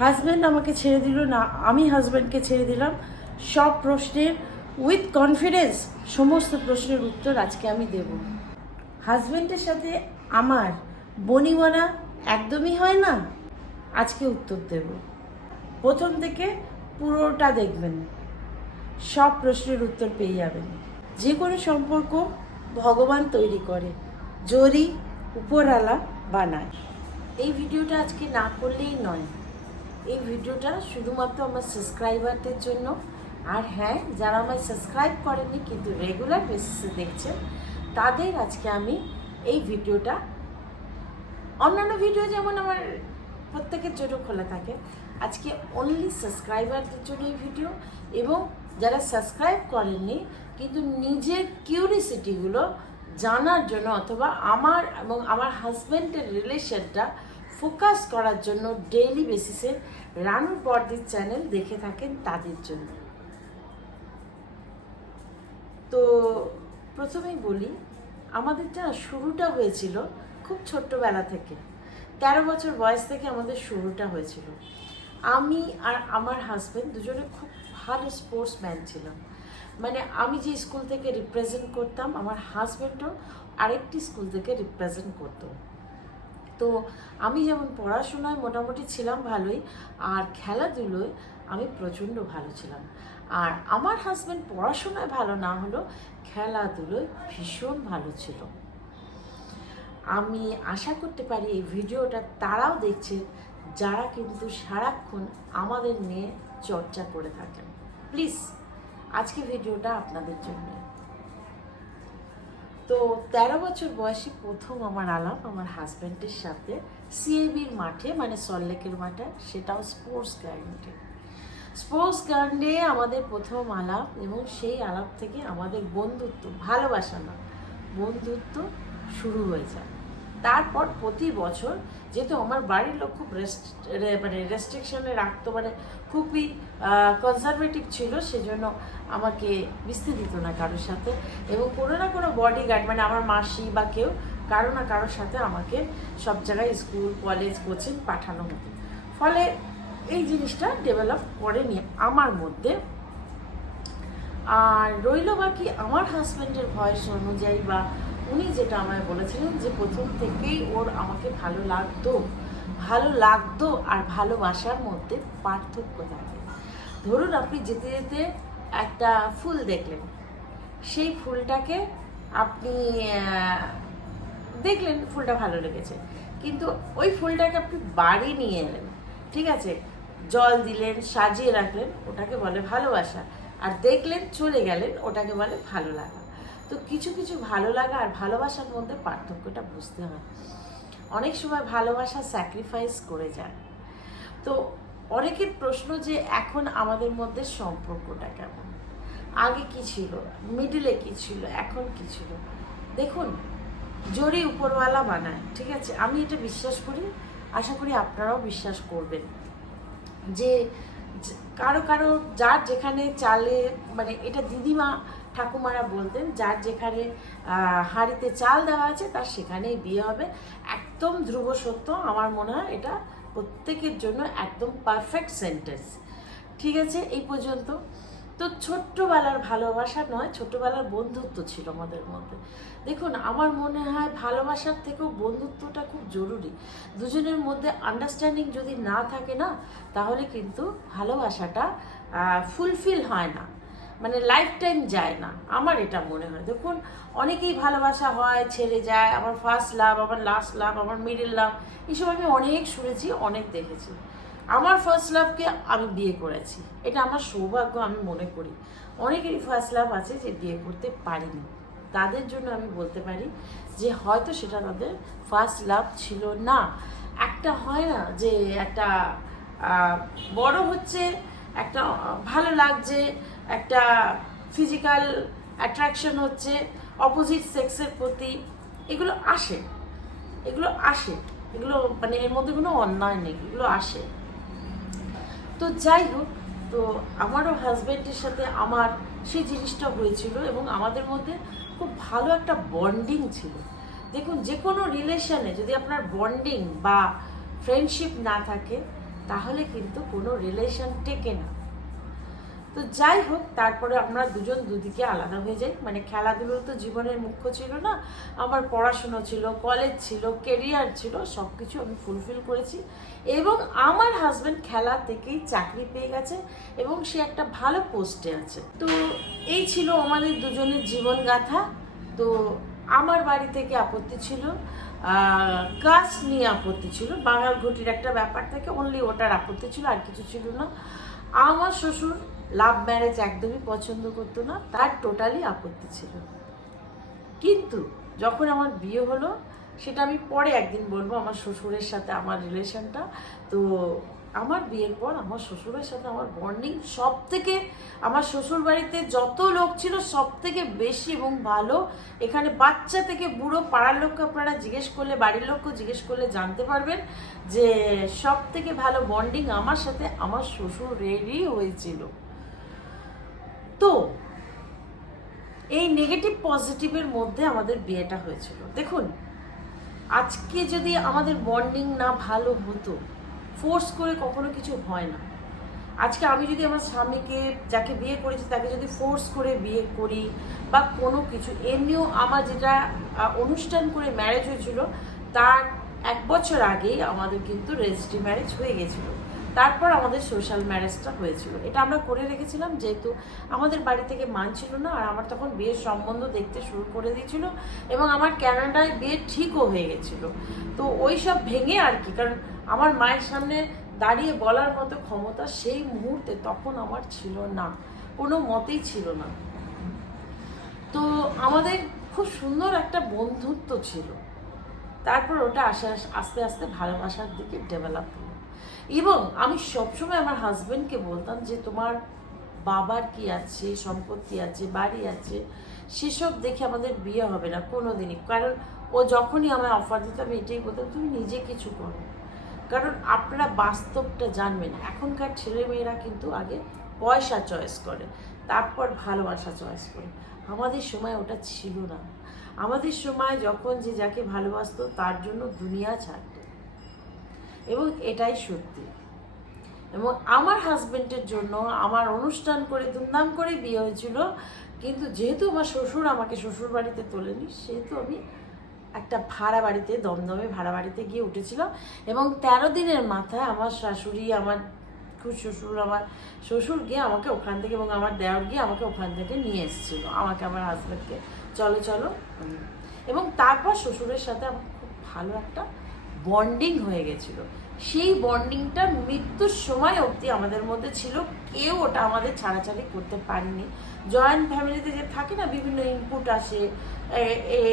Husband আমাকে ছেড়ে দিল না, আমি হাজব্যান্ডকে ছেড়ে দিলাম। সব প্রশ্নের উইথ কনফিডেন্স সমস্ত প্রশ্নের উত্তর আজকে আমি দেব। হাজব্যান্ডের সাথে আমার বনিবনা একদমই হয় না? আজকে উত্তর দেব। প্রথম থেকে পুরোটা দেখবেন। সব প্রশ্নের উত্তর পেয়ে যাবেন। যে কোনো সম্পর্ক ভগবান তৈরি করে, জরি, উপরওয়ালা বানায়। এই ভিডিওটা আজকে না করলেই নয়। এই ভিডিওটা শুধুমাত্র আমার সাবস্ক্রাইবারদের জন্য। আর হ্যাঁ যারা আমায় সাবস্ক্রাইব করেননি কিন্তু রেগুলার বেসিসে দেখছেন, তাদের আজকে আমি এই ভিডিওটা, অন্যান্য ভিডিও যেমন আমার প্রত্যেকের জন্য খোলা থাকে, আজকে অনলি সাবস্ক্রাইবারদের জন্য এই ভিডিও এবং যারা সাবস্ক্রাইব করেননি কিন্তু নিজের কিউরিসিটিগুলো জানার জন্য অথবা আমার এবং আমার হাজব্যান্ডের রিলেশনটা ফোকাস করার জন্য ডেইলি বেসিসে রানুর বর্দির চ্যানেল দেখে থাকেন তাদের জন্য। তো প্রথমেই বলি, আমাদের যা শুরুটা হয়েছিল খুব ছোট্টবেলা থেকে, তেরো বছর বয়স থেকে আমাদের শুরুটা হয়েছিল। আমি আর আমার হাজব্যান্ড দুজনে খুব ভালো স্পোর্টসম্যান ছিলাম। মানে আমি যে স্কুল থেকে রিপ্রেজেন্ট করতাম, আমার হাজব্যান্ডও আরেকটি স্কুল থেকে রিপ্রেজেন্ট করতো। তো আমি যেমন পড়াশোনায় মোটামুটি ছিলাম ভালোই, আর খেলাধুলোয় আমি প্রচণ্ড ভালো ছিলাম। আর আমার হাজব্যান্ড পড়াশোনায় ভালো না হলেও খেলাধুলোয় ভীষণ ভালো ছিল। আমি আশা করতে পারি এই ভিডিওটা তারাও দেখছে, যারা কিন্তু সারাক্ষণ আমাদের নিয়ে চর্চা করে থাকেন। প্লিজ আজকে ভিডিওটা আপনাদের জন্য। তো তেরো বছর বয়সে প্রথম আমার আলাপ আমার হাজব্যান্ডের সাথে সিএবির মাঠে মানে সল্লেকের মাঠে, সেটাও স্পোর্টস গ্রাউন্ডে। স্পোর্টস গ্রাউন্ডে আমাদের প্রথম আলাপ এবং সেই আলাপ থেকে আমাদের বন্ধুত্ব, ভালোবাসা না, বন্ধুত্ব শুরু হয়ে যায়। তারপর প্রতি বছর যেহেতু আমার বাড়ির লোক খুব রেস্ট মানে রেস্ট্রিকশনে রাখতো মানে খুবই কনজারভেটিভ ছিল, সেজন্য আমাকে মিশতে দিত না কারোর সাথে। এবং কোনো না কোনো বডি গার্ড মানে আমার মাসি বা কেউ, কারও না কারোর সাথে আমাকে সব জায়গায় স্কুল কলেজ কোচিং পাঠানো হতো। ফলে এই জিনিসটা ডেভেলপ করেনি আমার মধ্যে। আর রইল বাকি আমার হাজব্যান্ডের ভয়েস অনুযায়ী বা উনি যেটা আমায় বলেছিলেন যে প্রথম থেকেই ওর আমাকে ভালো লাগতো ভালো লাগতো আর ভালোবাসার মধ্যে পার্থক্য থাকে। ধরুন আপনি যেতে যেতে একটা ফুল দেখলেন, সেই ফুলটাকে আপনি দেখলেন ফুলটা ভালো লেগেছে, কিন্তু ওই ফুলটাকে আপনি বাড়ি নিয়ে এলেন, ঠিক আছে? জল দিলেন, সাজিয়ে রাখলেন, ওটাকে বলে ভালোবাসা, আর দেখলেন চলে গেলেন, ওটাকে বলে ভালো লাগা। তো কিছু কিছু ভালো লাগা আর ভালোবাসার মধ্যে পার্থক্যটা বুঝতে হয়। অনেক সময় ভালোবাসা স্যাক্রিফাইস করে যায়। তো অনেকের প্রশ্ন যে এখন আমাদের মধ্যে সম্পর্কটা কেমন? আগে কি ছিল? মিডিলে কি ছিল? এখন কি ছিল? দেখুন, জোরে উপরওয়ালা বানায়, ঠিক আছে? আমি এটা বিশ্বাস করি, আশা করি আপনারাও বিশ্বাস করবেন। যে কারও কারও, যার যেখানে চালে মানে এটা দিদিমা ঠাকুমারা বলতেন, যার যেখানে হাঁড়িতে চাল দেওয়া আছে, তার সেখানেই বিয়ে হবে। একদম ধ্রুব সত্য, আমার মনে হয় এটা প্রত্যেকের জন্য একদম পারফেক্ট সেন্টেন্স ঠিক আছে, এই পর্যন্ত। তো ছোট্টবেলার ভালোবাসা নয়, ছোট্টবেলার বন্ধুত্ব ছিল আমাদের মধ্যে। দেখুন, আমার মনে হয় ভালোবাসার থেকেও বন্ধুত্বটা খুব জরুরি। দুজনের মধ্যে আন্ডারস্ট্যান্ডিং যদি না থাকে না, তাহলে কিন্তু ভালোবাসাটা ফুলফিল হয় না। মানে লাইফ টাইম যায় না। আমার এটা মনে হয়। দেখুন, অনেকেই ভালোবাসা হয়, ছেড়ে যায়, আমার ফার্স্ট লাভ আমার লাস্ট লাভ আমার মিডিল লাভ এসব আমি অনেক শুনেছি, অনেক দেখেছি। আমার ফার্স্ট লাভকে আমি বিয়ে করেছি। এটা আমার সৌভাগ্য, আমি মনে করি। অনেকেরই ফার্স্ট লাভ আছে যে বিয়ে করতে পারেনি। তাদের জন্য আমি বলতে পারি যে হয়তো সেটা তাদের ফার্স্ট লাভ ছিল না। একটা হয় না যে একটা বড় হচ্ছে, একটা ভালো লাগছে একটা ফিজিক্যাল অ্যাট্রাকশন হচ্ছে অপোজিট সেক্সের প্রতি। এগুলো আসে। এগুলো আসে। এগুলো মানে এর মধ্যে কোনো অন্যায় নেই। এগুলো আসে। তো যাই হোক, তো আমারও হাজব্যান্ডের সাথে আমার সেই জিনিসটা হয়েছিল এবং আমাদের মধ্যে খুব ভালো একটা বন্ডিং ছিল। দেখুন, যে কোনো রিলেশনে যদি আপনার বন্ডিং বা ফ্রেন্ডশিপ না থাকে, তাহলে কিন্তু কোনো রিলেশন টেকে না। তো যাই হোক, তারপরে আমরা দুজন দুদিকে আলাদা হয়ে যাই। মানে খেলাধুলো তো জীবনের মুখ্য ছিল না, আমার পড়াশুনো ছিল কলেজ ছিল কেরিয়ার ছিল সব কিছু আমি ফুলফিল করেছি। এবং আমার হাজব্যান্ড খেলা থেকেই চাকরি পেয়ে গেছে এবং সে একটা ভালো পোস্টে আছে। তো এই ছিল আমাদের দুজনের জীবনগাথা। তো আমার বাড়ি থেকে আপত্তি ছিল কাস্ট নিয়ে আপত্তি ছিল, বাঙাল ঘটির একটা ব্যাপার থেকে অনলি ওটার আপত্তি ছিল, আর কিছু ছিল না। আমার শ্বশুর লাভ ম্যারেজ একদমই পছন্দ করতো না, তার টোটালি আপত্তি ছিল। কিন্তু যখন আমার বিয়ে হলো, সেটা আমি পরে একদিন বলব, আমার শ্বশুরের সাথে, আমার রিলেশনটা তো আমার বিয়ের পর আমার শ্বশুরের সাথে আমার বন্ডিং সব থেকে আমার শ্বশুর বাড়িতে যত লোক ছিল সব থেকে বেশি এবং ভালো। এখানে বাচ্চা থেকে বুড়ো, পাড়ার লোককে আপনারা জিজ্ঞেস করলে, বাড়ির লোককেও জিজ্ঞেস করলে জানতে পারবেন যে সব থেকে ভালো বন্ডিং আমার সাথে আমার শ্বশুরেরই হয়েছিল। তো এই নেগেটিভ পজিটিভের মধ্যে আমাদের বিয়েটা হয়েছিল। দেখুন, আজকে যদি আমাদের বন্ডিং না ভালো হতো ফোর্স করে কখনো কিছু হয় না। আজকে আমি যদি আমার স্বামীকে যাকে বিয়ে করেছি, তাকে যদি ফোর্স করে বিয়ে করি বা কোনো কিছু, এমনিও আমার যেটা অনুষ্ঠান করে ম্যারেজ হয়েছিল, তার এক বছর আগেই আমাদের কিন্তু রেজিস্ট্রি ম্যারেজ হয়ে গেছিল। তারপর আমাদের সোশ্যাল ম্যারেজটা হয়েছিল। এটা আমরা করে রেখেছিলাম, যেহেতু আমাদের বাড়ি থেকে মানছিল না, আর আমার তখন বিয়ের সম্বন্ধ দেখতে শুরু করে দিয়েছিল এবং আমার ক্যানাডায় বিয়ে ঠিকও হয়ে গেছিল। তো ওই সব ভেঙে আর কি, কারণ আমার মায়ের সামনে দাঁড়িয়ে বলার মতো ক্ষমতা সেই মুহূর্তে তখন আমার ছিল না, কোনো মতেই ছিল না। তো আমাদের খুব সুন্দর একটা বন্ধুত্ব ছিল। তারপর ওটা আস্তে আস্তে আস্তে ভালোবাসার দিকে ডেভেলপ হলো। এবং আমি সবসময় আমার হাজবেন্ডকে বলতাম যে, তোমার বাবার কি আছে? সম্পত্তি আছে? বাড়ি আছে? সেসব দেখে আমাদের বিয়ে হবে না কোনো দিনই কারণ ও যখনই আমায় অফার দিত, আমি এটাই বলতাম, তুমি নিজে কিছু করো। কারণ আপনারা বাস্তবটা জানবেন। এখনকার ছেলেমেয়েরা কিন্তু আগে পয়সা চয়েস করে, তারপর ভালোবাসা চয়েস করে। আমাদের সময় ওটা ছিল না। আমাদের সময় যখন যে যাকে ভালোবাসতো, তার জন্য দুনিয়া ছাড়তো এবং এটাই সত্যি। এবং আমার হাজবেন্ডের জন্য আমার অনুষ্ঠান করে ধুমধাম করে বিয়ে হয়েছিল, কিন্তু যেহেতু আমার শ্বশুর আমাকে শ্বশুর বাড়িতে তোলেনি, সেহেতু আমি একটা ভাড়া বাড়িতে, দমদমে ভাড়া বাড়িতে গিয়ে উঠেছিলাম এবং তেরো দিনের মাথায় আমার শাশুড়ি, আমার খুব শ্বশুর, আমার শ্বশুর গিয়ে আমাকে ওখান থেকে এবং আমার দেওয়ার গিয়ে আমাকে ওখান থেকে নিয়ে এসেছিল, আমাকে আমার হাজব্যান্ডকে চলো চলো। এবং তারপর শ্বশুরের সাথে আমার খুব ভালো একটা বন্ডিং হয়ে গেছিল। সেই বন্ডিংটা মৃত্যুর সময় অবধি আমাদের মধ্যে ছিল। কেউ ওটা আমাদের ছাড়াছাড়ি করতে পারেনি। জয়েন্ট ফ্যামিলিতে যে থাকে না, বিভিন্ন ইনপুট আসে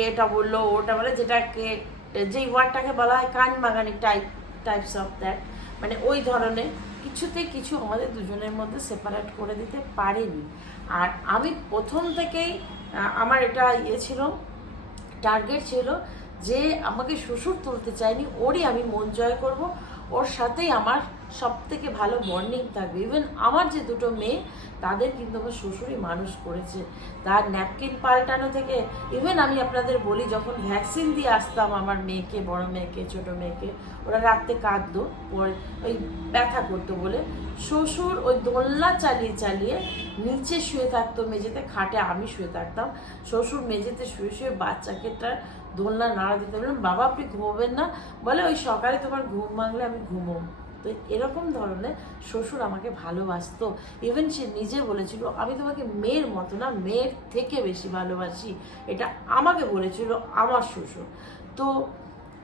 এটা বলল, ওটা বলে, যেটাকে, যেই ওয়ার্ডটাকে বলা হয় কান বাগানি টাইপ টাইপস অফ দ্যাট মানে ওই ধরনের কিছুতে কিছু আমাদের দুজনের মধ্যে সেপারেট করে দিতে পারেনি। আর আমি প্রথম থেকেই আমার এটা ইয়ে ছিল টার্গেট ছিল যে আমাকে শ্বশুর তুলতে চাইনি ওরই আমি মন জয় করব। ওর সাথেই আমার সব থেকে ভালো বন্ডিং থাকবে। ইভেন আমার যে দুটো মেয়ে, তাদের কিন্তু আমার শ্বশুরই মানুষ করেছে। তার ন্যাপকিন পাল্টানো থেকে ইভেন আমি আপনাদের বলি, যখন ভ্যাকসিন দিয়ে আসতাম আমার মেয়েকে, বড় মেয়েকে, ছোট মেয়েকে, ওরা রাত্রে কাঁদতো, পরে ওই ব্যথা করতো বলে। শ্বশুর ওই দোলনা চালিয়ে চালিয়ে নিচে শুয়ে থাকতো মেঝেতে, খাটে আমি শুয়ে থাকতাম। শ্বশুর মেঝেতে শুয়ে শুয়ে বাচ্চাকে দোলনা নাড়া দিতে বললাম, বাবা, আপনি ঘুমোবেন না। বলে, ওই সকালে তোমার ঘুম ভাঙলে আমি ঘুমো তো এরকম ধরনের শ্বশুর আমাকে ভালোবাসতো। ইভেন সে নিজে বলেছিল, আমি তোমাকে মেয়ের মতো না, মেয়ের থেকে বেশি ভালোবাসি। এটা আমাকে বলেছিল আমার শ্বশুর। তো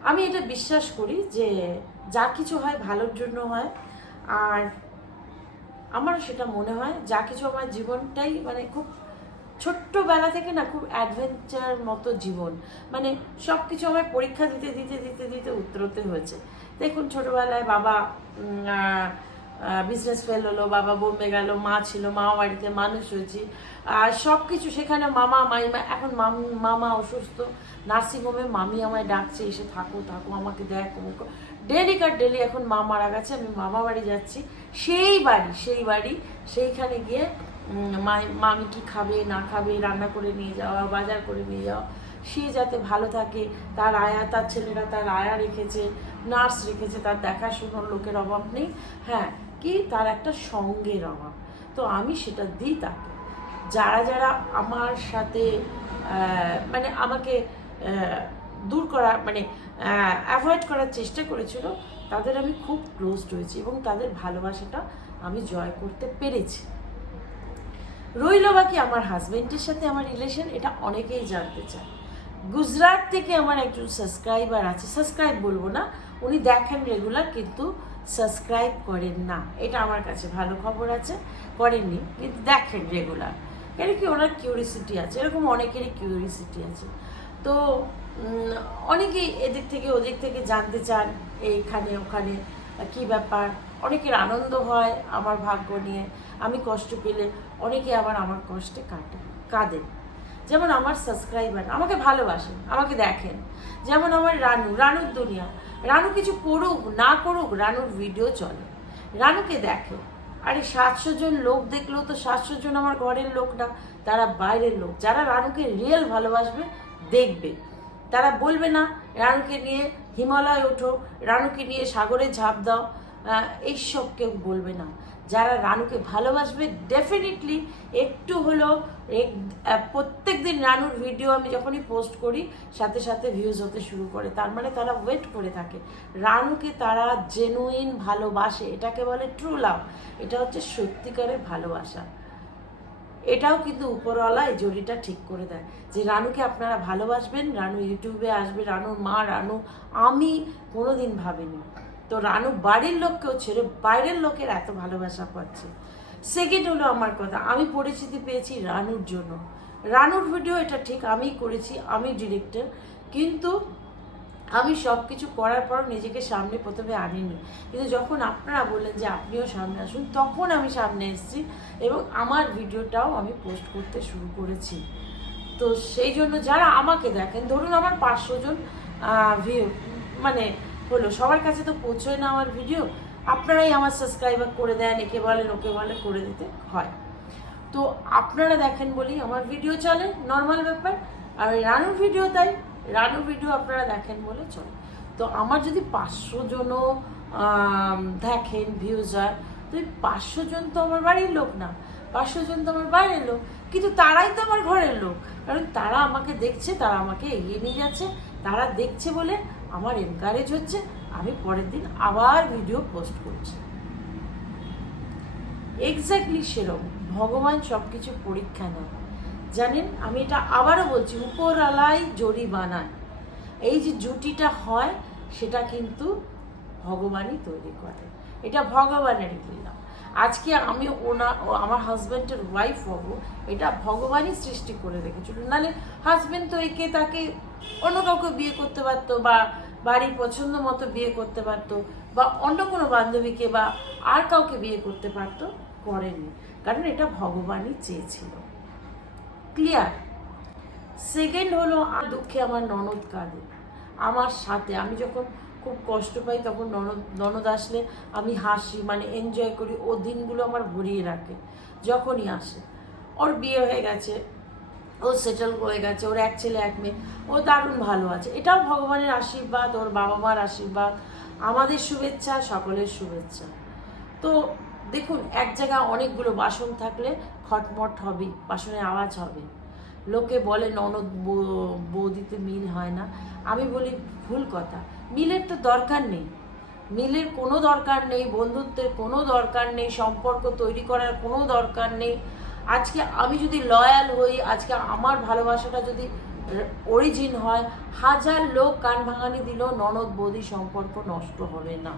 আমি এটা বিশ্বাস করি যে যা কিছু হয় ভালোর জন্য হয়। আর আমারও সেটা মনে হয়, যা কিছু আমার জীবনটাই মানে খুব ছোট্টবেলা থেকে না খুব অ্যাডভেঞ্চার মতো জীবন। মানে সব কিছু আমায় পরীক্ষা দিতে দিতে দিতে দিতে উত্তরতে হয়েছে। দেখুন ছোটবেলায় বাবা বিজনেস ফেল হলো, বাবা বোম্বে গেল, মা ছিল মা বাড়িতে মানুষ হয়েছি। আর সব কিছু সেখানে মামা, মাইমা, এখন মাম- অসুস্থ। নার্সিংহোমে মামি আমায় ডাকছে, এসে থাকো থাকো, আমাকে দেখ। অমুক ডেলিকার ডেলি এখন মা মারা গেছে, আমি মামা বাড়ি যাচ্ছি। সেই বাড়ি সেই বাড়ি, সেইখানে গিয়ে মামি কি খাবে, না খাবে, রান্না করে নিয়ে যাওয়া, বাজার করে নিয়ে যাওয়া, সে যাতে ভালো থাকে, তার আয়া, তার ছেলেরা তার আয়া রেখেছে, নার্স রেখেছে, তার দেখাশুনোর লোকের অভাব নেই হ্যাঁ কি তার একটা সঙ্গের অভাব। তো আমি সেটা দিই তাকে। যারা যারা আমার সাথে মানে আমাকে দূর করা মানে অ্যাভয়েড করার চেষ্টা করেছিল, তাদের আমি খুব ক্লোজড হয়েছি এবং তাদের ভালোবাসাটা আমি জয় করতে পেরেছি। রইল বাকি আমার হাজবেন্ডের সাথে আমার রিলেশন এটা অনেকেই জানতে চায়। গুজরাট থেকে আমার একজন সাবস্ক্রাইবার আছে সাবস্ক্রাইব বলব না, উনি দেখেন রেগুলার কিন্তু সাবস্ক্রাইব করেন না। এটা আমার কাছে ভালো খবর আছে, করেননি, কিন্তু দেখেন রেগুলার কেন কি ওনার কিউরিসিটি আছে, এরকম অনেকেরই কিউরিসিটি আছে। তো অনেকেই এদিক থেকে ওদিক থেকে জানতে চান, এইখানে ওখানে কি ব্যাপার? অনেকের আনন্দ হয় আমার ভাগ্য নিয়ে। আমি কষ্ট পেলে অনেকে আবার আমার কষ্টে কাটে কাঁদেন যেমন আমার সাবস্ক্রাইবার আমাকে ভালোবাসেন আমাকে দেখেন। যেমন আমার রানু, রানুর দুনিয়া। রানু কিছু করুক, না করুক, রানুর ভিডিও চলে। রানুকে দেখে, আরে সাতশো জন লোক দেখলেও তো সাতশো জন আমার ঘরের লোক না, তারা বাইরের লোক। যারা রানুকে রিয়েল ভালোবাসবে, দেখবে। তারা বলবে না, রানুকে নিয়ে হিমালয় ওঠো, রানুকে নিয়ে সাগরে ঝাঁপ দাও এইসব কেউ বলবে না। যারা রানুকে ভালোবাসবে ডেফিনেটলি একটু হলেও প্রত্যেক দিন রানুর ভিডিও আমি যখনই পোস্ট করি, সাথে সাথে ভিউজ হতে শুরু করে। তার মানে তারা ওয়েট করে থাকে। রানুকে তারা জেনুইন ভালোবাসে, এটাকে বলে ট্রু লাভ এটা হচ্ছে সত্যিকারের ভালোবাসা। এটাও কিন্তু উপরওয়ালা এই ঠিক করে দেয়। যে রানুকে আপনারা ভালোবাসবেন, রানু ইউটিউবে আসবে, রানুর মা, রানু, আমি কোনোদিন ভাবিনি। তো রানু বাড়ির লোককেও ছেড়ে বাইরের লোকের এত ভালোবাসা পাচ্ছে। সেকেন্ড হলো আমার কথা, আমি পরিচিতি পেয়েছি রানুর জন্য। রানুর ভিডিও এটা ঠিক আমিই করেছি, আমি ডিরেক্টর কিন্তু আমি সব কিছু করার পর নিজেকে সামনে প্রথমে আনিনি। কিন্তু যখন আপনারা বললেন যে আপনিও সামনে আসুন, তখন আমি সামনে এসেছি এবং আমার ভিডিওটাও আমি পোস্ট করতে শুরু করেছি। তো সেই জন্য যারা আমাকে দেখেন, ধরুন আমার পাঁচশো জন ভিউ মানে হলো সবার কাছে তো পৌঁছয় না আমার ভিডিও, আপনারাই আমার সাবস্ক্রাইবার করে দেন, একে বলেন, ওকে বলে করে দিতে হয়। তো আপনারা দেখেন বলেই আমার ভিডিও চলে নর্মাল ব্যাপার, আর রানুর ভিডিও তাই, রানুর ভিডিও আপনারা দেখেন বলে চলে। তো আমার যদি পাঁচশো জনও দেখেন ভিউজ হয়, তো এই পাঁচশো জন তো আমার বাড়ির লোক না, পাঁচশো জন তো আমার বাইরের লোক, কিন্তু তারাই তো আমার ঘরের লোক, কারণ তারা আমাকে দেখছে, তারা আমাকে এগিয়ে নিয়ে যাচ্ছে, তারা দেখছে বলে আমার এনকারেজ হচ্ছে, আমি পরের দিন আবার ভিডিও পোস্ট করছি। এক্স্যাক্টলি সেরকম। ভগবান সব কিছু পরীক্ষা নেয়। জানেন, আমি এটা আবারও বলছি উপরালাই জড়ি বানায়। এই যে জুটিটা হয়, সেটা কিন্তু ভগবানই তৈরি করে। এটা ভগবানের লীলা। আজকে আমি ওনা আমার হাজব্যান্ডের ওয়াইফ হব, এটা ভগবানই সৃষ্টি করে রেখেছিল। নাহলে হাজব্যান্ড তো একে তাকে অন্য কাউকে বিয়ে করতে পারতো বা বাড়ির পছন্দ মতো বিয়ে করতে পারতো বা অন্য কোনো বান্ধবীকে বা আর কাউকে বিয়ে করতে পারতো, করেনি। কারণ এটা ভগবানই চেয়েছিল। ক্লিয়ার সেকেন্ড হলো দুঃখে আমার ননদ কাঁদে, আমার সাথে। আমি যখন খুব কষ্ট পাই, তখন ননদ ননদ আসলে আমি হাসি মানে এনজয় করি। ও দিনগুলো আমার ভরিয়ে রাখে, যখনই আসে। ওর বিয়ে হয়ে গেছে ও সেটেল হয়ে গেছে, ওর এক ছেলে, এক মেয়ে, ও দারুণ ভালো আছে। এটাও ভগবানের আশীর্বাদ, ওর বাবা মার আশীর্বাদ, আমাদের শুভেচ্ছা, সকলের শুভেচ্ছা। তো দেখুন, এক জায়গায় অনেকগুলো বাসন থাকলে খটমট হবে, বাসনের আওয়াজ হবে। লোকে বলে, ননদ বৌদিতে মিল হয় না। আমি বলি, ভুল কথা। মিলের তো দরকার নেই। মিলের কোনো দরকার নেই, বন্ধুত্বের কোনো দরকার নেই, সম্পর্ক তৈরি করার কোনো দরকার নেই। আজকে আমি যদি লয়াল হই, আজকে আমার ভালোবাসাটা যদি অরিজিন হয়, হাজার লোক কান ভাঙানি দিলেও ননদ বৌদি সম্পর্ক নষ্ট হবে না।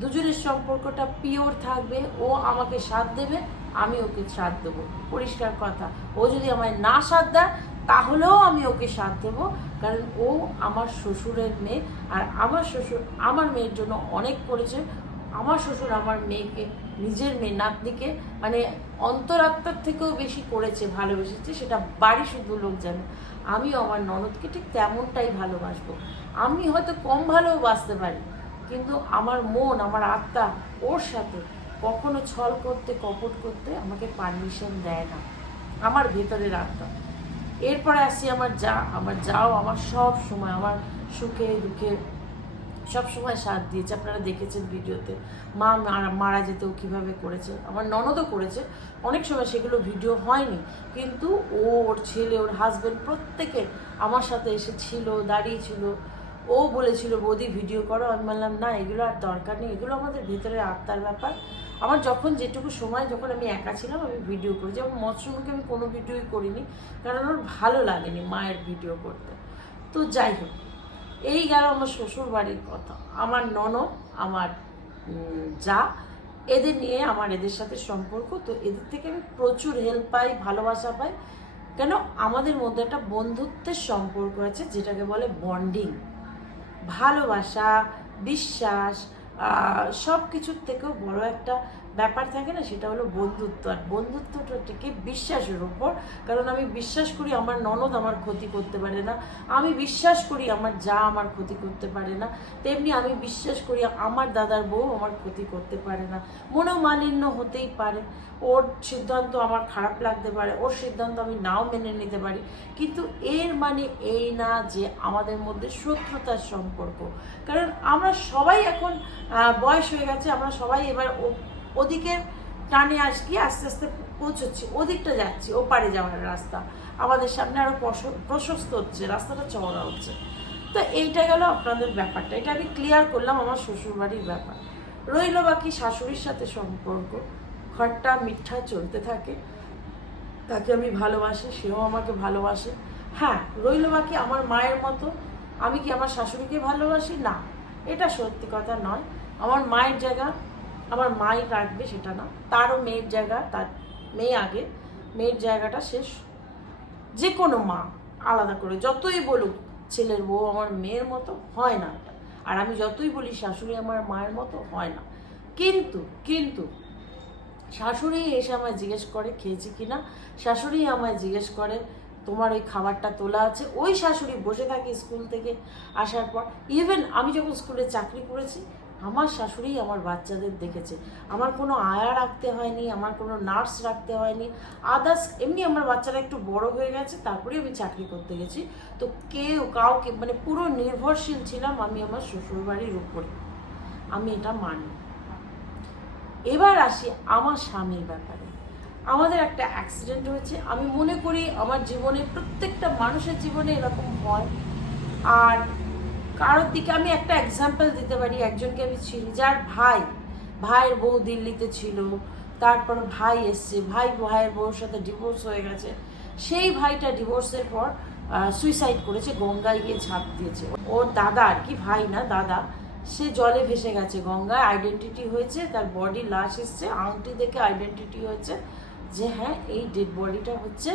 দুজনের সম্পর্কটা পিওর থাকবে, ও আমাকে সাথ দেবে, আমি ওকে সাথ দেবো। পরিষ্কার কথা, ও যদি আমায় না সাথ দেয়, তাহলেও আমি ওকে সাথ দেবো। কারণ ও আমার শ্বশুরের মেয়ে, আর আমার শ্বশুর, আমার মেয়ের জন্য অনেক করেছে। আমার শ্বশুর আমার মেয়েকে নিজের মেয়ে নাতনিকে মানে অন্তরাত্মার থেকেও বেশি করেছে, ভালোবেসেছে, সেটা বাড়ি শুধু লোক জানে। আমিও আমার ননদকে ঠিক তেমনটাই ভালোবাসবো। আমি হয়তো কম ভালোবাসতে পারি, কিন্তু আমার মন, আমার আত্মা ওর সাথে কখনো ছল করতে, কপট করতে আমাকে পারমিশন দেয় না। আমার ভেতরের আত্মা। এরপরে আসি আমার যা, আমার যাও, আমার সব সময়, আমার সুখে, দুঃখে সব সময় সাথ দিয়েছে। আপনারা দেখেছেন ভিডিওতে। মা মারা- যেতেও কীভাবে করেছে। আমার ননদও করেছে। অনেক সময় সেগুলো ভিডিও হয়নি। কিন্তু ও, ওর ছেলে, ওর হাজবেন্ড প্রত্যেকে আমার সাথে এসে ছিল দাঁড়িয়ে ছিল ও বলেছিল, বৌদি ভিডিও করো। আমি বললাম, না, এগুলো আর দরকার নেই। এগুলো আমাদের ভেতরে আত্মার ব্যাপার। আমার যখন যেটুকু সময়, যখন আমি একা ছিলাম, আমি ভিডিও করি। যেমন মৎস্যমুখে আমি কোনো ভিডিওই করিনি। কারণ ওর ভালো লাগেনি মায়ের ভিডিও করতে। তো যাই হোক। এই গেল আমার শ্বশুর বাড়ির কথা। আমার ননদ, আমার যা, এদের নিয়ে আমার এদের সাথে সম্পর্ক। তো এদের থেকে আমি প্রচুর হেল্প পাই, ভালোবাসা পাই। কেন? আমাদের মধ্যে একটা বন্ধুত্বের সম্পর্ক আছে, যেটাকে বলে বন্ডিং ভালোবাসা, বিশ্বাস সব কিছুর থেকেও বড় একটা ব্যাপার থাকে না, সেটা হলো বন্ধুত্ব। আর বন্ধুত্বটা থেকে বিশ্বাসের উপর। কারণ আমি বিশ্বাস করি আমার ননদ আমার ক্ষতি করতে পারে না। আমি বিশ্বাস করি আমার যা আমার ক্ষতি করতে পারে না। তেমনি আমি বিশ্বাস করি আমার দাদার বউ আমার ক্ষতি করতে পারে না। মনোমালিন্য হতেই পারে। ওর সিদ্ধান্ত আমার খারাপ লাগতে পারে। ওর সিদ্ধান্ত আমি নাও মেনে নিতে পারি। কিন্তু এর মানে এই না যে আমাদের মধ্যে শত্রুতার সম্পর্ক। কারণ আমরা সবাই এখন বয়স হয়ে গেছে, আমরা সবাই এবার ও- ওদিকে টানে আসকি আস্তে আস্তে পৌঁছচ্ছি, ওদিকটা যাচ্ছি, ওপারে যাওয়ার রাস্তা। আমাদের সামনে আরও প্রশ- প্রশস্ত হচ্ছে, রাস্তাটা চওড়া হচ্ছে। তো এইটা গেল আপনাদের ব্যাপারটা। এটা আমি ক্লিয়ার করলাম আমার শ্বশুরবাড়ির ব্যাপার। রইল বাকি শাশুড়ির সাথে সম্পর্ক। খট্টা মিঠা চলতে থাকে। তাকে আমি ভালোবাসি, সেও আমাকে ভালোবাসে। হ্যাঁ রইল বাকি আমার মায়ের মতো। আমি কি আমার শাশুড়িকে ভালোবাসি? না। এটা সত্যি কথা নয়। আমার মায়ের জায়গা আমার মাই রাখবে সেটা না। তারও মেয়ের জায়গা, তার মেয়ে আগে। মেয়ের জায়গাটা শেষ। যে কোনো মা, আলাদা করে। যতই বলুক, ছেলের বউ আমার মেয়ের মতো হয় না। আর আমি যতই বলি, শাশুড়ি আমার মায়ের মতো হয় না। কিন্তু কিন্তু, শাশুড়ি এসে আমায় জিজ্ঞেস করে, খেয়েছি কিনা শাশুড়ি আমায় জিজ্ঞেস করে, তোমার ওই খাবারটা তোলা আছে? ওই শাশুড়ি বসে থাকে স্কুল থেকে আসার পর। ইভেন আমি যখন স্কুলে চাকরি করেছি আমার শাশুড়ি আমার বাচ্চাদের দেখেছে। আমার কোনো আয়া রাখতে হয়নি, আমার কোনো নার্স রাখতে হয়নি। আদার্স এমনি আমার বাচ্চারা একটু বড় হয়ে গেছে তারপরে আমি চাকরি করতে গেছি। তো কেউ, কাউকে মানে পুরো নির্ভরশীল ছিলাম আমি আমার শ্বশুরবাড়ির উপরে। আমি এটা মানি। এবার আসি আমার স্বামীর ব্যাপারে। আমাদের একটা অ্যাক্সিডেন্ট হয়েছে। আমি মনে করি আমার জীবনে প্রত্যেকটা মানুষের জীবনে এরকম হয়। আর কারোর দিকে আমি একটা এক্সাম্পল দিতে পারি, একজনকে আমি চিনি, যার ভাই, ভাইয়ের বউ দিল্লিতে ছিল, তারপর ভাই এসছে, ভাই ভাইয়ের বউর সাথে ডিভোর্স হয়ে গেছে। সেই ভাইটা ডিভোর্সের পর সুইসাইড করেছে, গঙ্গায় গিয়ে ঝাঁপ দিয়েছে। ওর দাদা আর কি, ভাই না, দাদা, সে জলে ভেসে গেছে গঙ্গায় আইডেন্টিটি হয়েছে, তার বডি লাশ এসছে, আংটি দেখে আইডেন্টিটি হয়েছে যে হ্যাঁ এই ডেড বডিটা হচ্ছে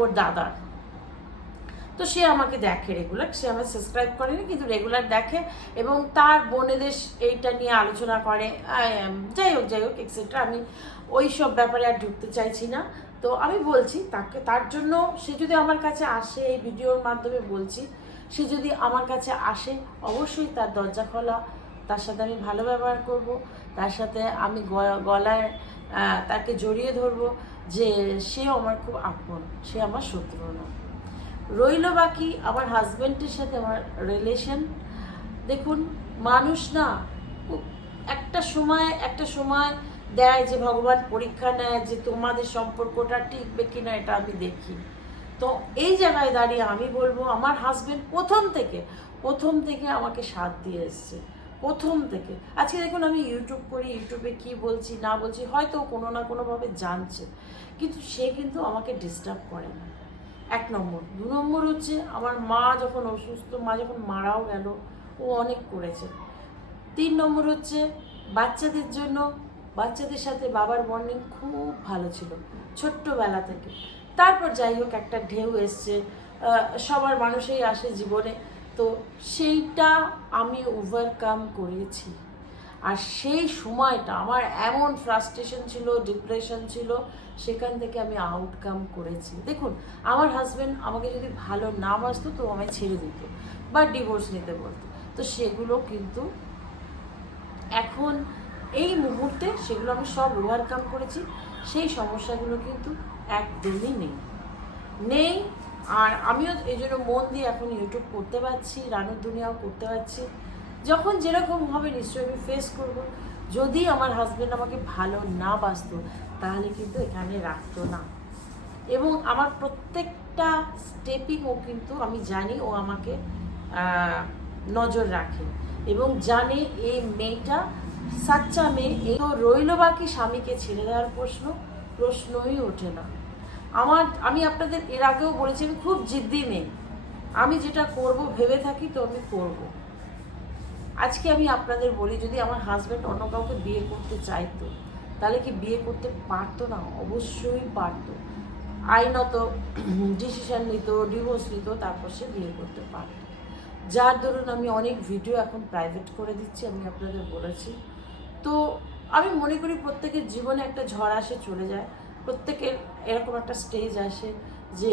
ওর দাদার। তো সে আমাকে দেখে রেগুলার সে আমার সাবস্ক্রাইব করেনি, কিন্তু রেগুলার দেখে এবং তার বোনেদের এইটা নিয়ে আলোচনা করে যাই হোক যাই হোক এক্সেট্রা আমি ওই সব ব্যাপারে আর ঢুকতে চাইছি না। তো আমি বলছি তাকে, তার জন্য সে যদি আমার কাছে আসে, এই ভিডিওর মাধ্যমে বলছি, সে যদি আমার কাছে আসে, অবশ্যই তার দরজা খোলা, তার সাথে আমি ভালো ব্যবহার করব, তার সাথে আমি গলায় তাকে জড়িয়ে ধরবো যে সেও আমার খুব আপন, সে আমার শত্রু না। রইল বাকি আমার হাজব্যান্ডের সাথে আমার রিলেশন দেখুন, মানুষ না একটা সময় একটা সময় দেয় যে ভগবান পরীক্ষা নেয় যে তোমাদের সম্পর্কটা টিকবে কিনা, এটা আমি দেখি। তো এই জায়গায় দাঁড়িয়ে আমি বলব, আমার হাজবেন্ড প্রথম থেকে প্রথম থেকে আমাকে সাথ দিয়ে এসছে। প্রথম থেকে। আজকে দেখুন, আমি ইউটিউব করি ইউটিউবে কি বলছি, না বলছি, হয়তো কোনো না কোনোভাবে জানছে। কিন্তু সে কিন্তু আমাকে ডিস্টার্ব করে না। এক নম্বর। দু নম্বর হচ্ছে আমার মা যখন অসুস্থ, মা যখন মারাও গেল, ও অনেক করেছে। তিন নম্বর হচ্ছে বাচ্চাদের জন্য, বাচ্চাদের সাথে বাবার বন্ডিং খুব ভালো ছিল, ছোট্টবেলা থেকে। তারপর যাই হোক, একটা ঢেউ এসছে সবার মানুষই আসে জীবনে। তো সেইটা আমি ওভারকাম করেছি। আর সেই সময়টা আমার এমন ফ্রাস্ট্রেশন ছিল ডিপ্রেশন ছিল, সেখান থেকে আমি আউটকাম করেছি। দেখুন, আমার হাজব্যান্ড আমাকে যদি ভালো না বাসতো, তো আমায় ছেড়ে দিত বা ডিভোর্স নিতে বলতো। তো সেগুলো কিন্তু এখন এই মুহূর্তে সেগুলো আমি সব ওভারকাম করেছি। সেই সমস্যাগুলো কিন্তু একদমই নেই। নেই, আর আমিও এই জন্য মন দিয়ে এখন ইউটিউব করতে পারছি, রানুর দুনিয়াও করতে পারছি। যখন যেরকম হবে নিশ্চয়ই আমি ফেস করব। যদি আমার হাজব্যান্ড আমাকে ভালো না বাসতো, তাহলে কিন্তু এখানে রাখতো না। এবং আমার প্রত্যেকটা স্টেপিং ও কিন্তু আমি জানি ও আমাকে নজর রাখে। এবং জানে এই মেয়েটা সাচ্চা মেয়ে এই রইল বাকি স্বামীকে ছেড়ে দেওয়ার প্রশ্ন, প্রশ্নই ওঠে না। আমার, আমি আপনাদের এর আগেও বলেছি, আমি খুব জিদ্দি মেয়ে। আমি যেটা করব, ভেবে থাকি, তো আমি করব। আজকে আমি আপনাদের বলি, যদি আমার হাজব্যান্ড অন্য কাউকে বিয়ে করতে চাইতো, তাহলে কি বিয়ে করতে পারতো না? অবশ্যই পারতো। আইনত ডিসিশন নিত ডিভোর্স নিত, তারপর সে বিয়ে করতে পারতো। যার দরুন আমি অনেক ভিডিও এখন প্রাইভেট করে দিচ্ছি, আমি আপনাদের বলেছি। তো আমি মনে করি প্রত্যেকের জীবনে একটা ঝড় আসে, চলে যায়। প্রত্যেকের এরকম একটা স্টেজ আসে যে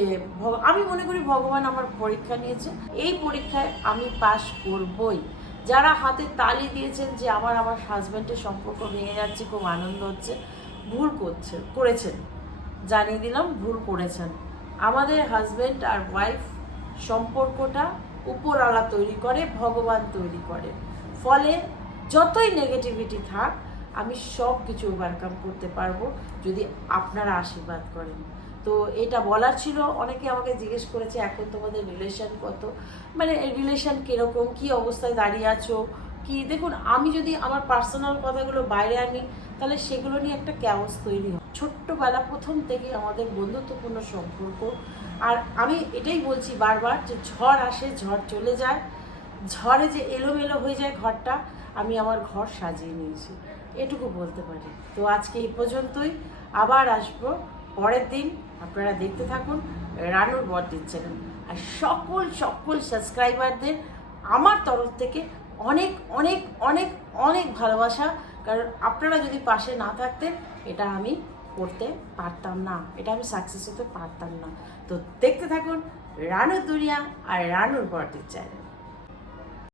আমি মনে করি ভগবান আমার পরীক্ষা নিয়েছে। এই পরীক্ষায় আমি পাশ করবই। যারা হাতে তালি দিয়েছেন যে আমার আমার হাজব্যান্ডের সম্পর্ক ভেঙে যাচ্ছে, খুব আনন্দ হচ্ছে, ভুল করছে, করেছেন। জানিয়ে দিলাম, ভুল করেছেন। আমাদের হাজব্যান্ড আর ওয়াইফ সম্পর্কটা উপরওয়ালা তৈরি করে, ভগবান তৈরি করে। ফলে যতই নেগেটিভিটি থাক, আমি সব কিছু ওভারকাম করতে পারব, যদি আপনারা আশীর্বাদ করেন। তো এটা বলার ছিল। অনেকে আমাকে জিজ্ঞেস করেছে, এখন তোমাদের রিলেশন কত? মানে রিলেশন কীরকম? কি অবস্থায় দাঁড়িয়ে আছো? কি? দেখুন, আমি যদি আমার পার্সোনাল কথাগুলো বাইরে আনি, তাহলে সেগুলো নিয়ে একটা ক্যাওস তৈরি হয়। ছোট্টবেলা প্রথম থেকে আমাদের বন্ধুত্বপূর্ণ সম্পর্ক। আর আমি এটাই বলছি বারবার যে, ঝড় আসে, ঝড় চলে যায়। ঝড়ে যে এলোমেলো হয়ে যায় ঘরটা, আমি আমার ঘর সাজিয়ে নিয়েছি। এটুকু বলতে পারি। তো আজকে এই পর্যন্তই। আবার আসব পরের দিন। আপনারা দেখতে থাকুন, রানুর বর্দিন চ্যানেল আর সকল সকল সাবস্ক্রাইবারদের আমার তরফ থেকে অনেক অনেক অনেক অনেক ভালোবাসা। কারণ আপনারা যদি পাশে না থাকতেন, এটা আমি করতে পারতাম না। এটা আমি সাকসেস হতে পারতাম না। তো দেখতে থাকুন, রানুর দুনিয়া আর রানুর বর্দিন চ্যানেল